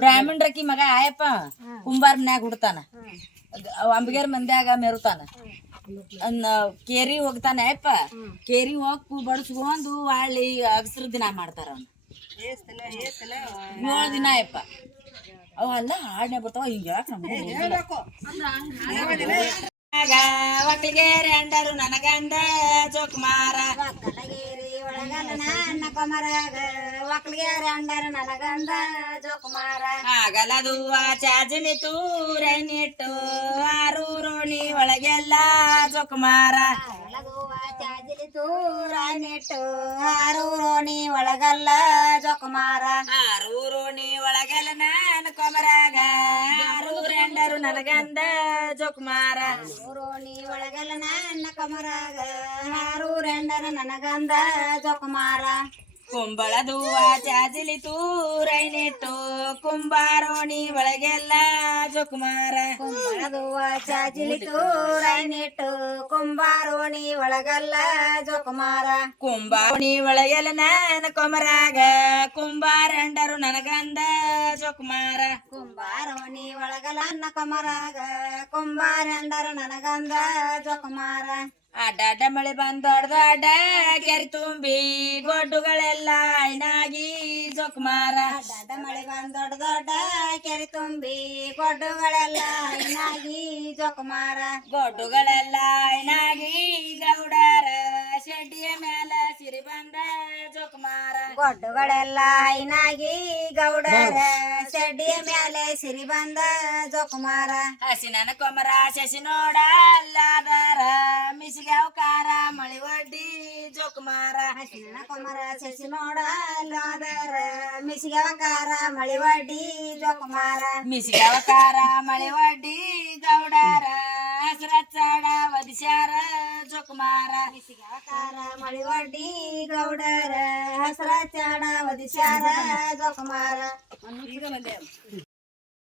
ಬ್ರಾಹ್ಮಣರಕ್ಕಿ ಮಗ ಆಯಪ್ಪ ಕುಂಬಾರ ಮನ್ಯಾಗ ಹುಡ್ತಾನ. ಅಂಬಿಗೇರ್ ಮಂದ್ಯಾಗ ಮೆರುತಾನ. ಕೇರಿ ಹೋಗ್ತಾನ ಆಯಪ್ಪ. ಕೇರಿ ಹೋಗ್ ಬಡಿಸ್ಕೊಂಡು ಹೊಳ್ಳಿ ಅಗಸ್ರ ದಿನ ಮಾಡ್ತಾರ ಅವನು. ಏಳು ದಿನ ಆಯಪ್ಪ. ಅವೆಲ್ಲ ಹಾಡನೆ ಬರ್ತಾವ. ಹಿಂಗ ಒಟ್ಟಿಗೆರೆ ಅಂಡರು ನನಗಂದ ಜೋಕುಮಾರ. ಒಕ್ಕಲಗೇರಿ ಒಳಗಲ್ಲ ನನ್ನ ಕೊಮರಾಗ ಒಕ್ಕಲಿಗೇರಿ ಅಂಡರ ನನಗಂದ ಜೋಕುಮಾರ. ಆಗಲದುವ ಚಾಜಲಿ ತೂರನಿಟ್ಟು ಆರು ರೋಣಿ ಒಳಗೆಲ್ಲ ಜೋಕುಮಾರ. ಒಳಗುವ ಚಾಜಿಲಿ ತೂರ ನೆಟ್ಟು ಆರು ರೋಣಿ ಒಳಗಲ್ಲ ಜೋಕುಮಾರ. ಆರು ರೋಣಿ ಒಳಗೆಲ್ಲ ನಾನು ಕೊಮರಾಗ ಆರು ರೆಂಡರು ನನಗಂದ ಜೋಕುಮಾರ ಒಳಗೆಲ್ಲ ಒಳಗಲ್ಲ ನನ್ನ ಕಮರಾಗ ಆರು ರೆಂಡರ ನನಗಂದ ಜೋಕುಮಾರ ಕುಂಬಳದು ಚಾಜಿಲಿ ತೂರೈನಿಟ್ಟು ಕುಂಬಾರೋಣಿ ಒಳಗೆಲ್ಲ ಜೋಕುಮಾರ ಕುಂಬಳಗುವ ಚಾಜಿಲಿ ತೂರೈನಿಟ್ಟು ನೆಟ್ಟು ಕುಂಬಾರೋಣಿ ಒಳಗಲ್ಲ ಜೋಕುಮಾರ ಕುಂಬಾರೋಣಿ ಒಳಗೆಲ್ಲ ನಾನು ಕೊಮರಾಗ. ಕುಂಬಾರಂಡರು ನನಗಂದ ಜೋಕುಮಾರ. ಕುಂಬಾರೋಣಿ ಒಳಗಲನ್ನ ಕಮರಾಗ. ಕುಂಬಾರ ಕುಂಬಾರಂಡರ ನನಗಂದ ಜೋಕುಮಾರ. ಅಡ್ಡ ಮಳೆ ಬಂದೊಡ್ದ ಅಡ್ಡ ಕೆರೆ ತುಂಬಿ ಗೊಡ್ಡುಗಳೆಲ್ಲ ಐನಾಗಿ ಜೋಕುಮಾರ. ಅಡ್ಡ ಮಳೆ ಬಂದು ದೊಡ್ಡ ದೊಡ್ಡ ಕೆರೆ ತುಂಬಿ ಗೊಡ್ಡುಗಳೆಲ್ಲ ಹೈನಾಗಿ ಜೋಕುಮಾರ. ಗೊಡ್ಡುಗಳೆಲ್ಲ ಐನಾಗಿ ಗೌಡರ ಶೆಡ್ಡಿಯ ಮೇಲೆ ಸಿರಿ ಬಂದ ಜೋಕುಮಾರ. ಗೊಡ್ಡುಗಳೆಲ್ಲ ಹೈನಾಗಿ ಗೌಡರ ಚಡ್ಡಿಯ ಮೇಲೆ ಸಿರಿ ಬಂದ ಜೋಕುಮಾರ. ಹಸಿನನ ಕೊಮರ ಶಶಿ ನೋಡ ಮಿಸಿಗೆ ಅವಕಾರ ಮಳಿ ಒಡ್ಡಿ ಜೋಕುಮಾರ. ಹಸಿನನ ಕೊಮರ ಶಶಿ ನೋಡ ಅವಕಾರ ಮಳಿ ಒಡ್ಡಿ ಜೋಕುಮಾರ. ಮಿಸಿಗಾವಕಾರ ಮಳಿ ಒಡ್ಡಿ ಗೌಡರ ಜೋಕುಮಾರ ಮಿಸಿಗವಕಾರ ಮಳಿವಡ್ಡಿ ಗೌಡರ ಹಸರ ಚಾಡ ಒದಿಸ್ಯಾರ ಜೋಕುಮಾರ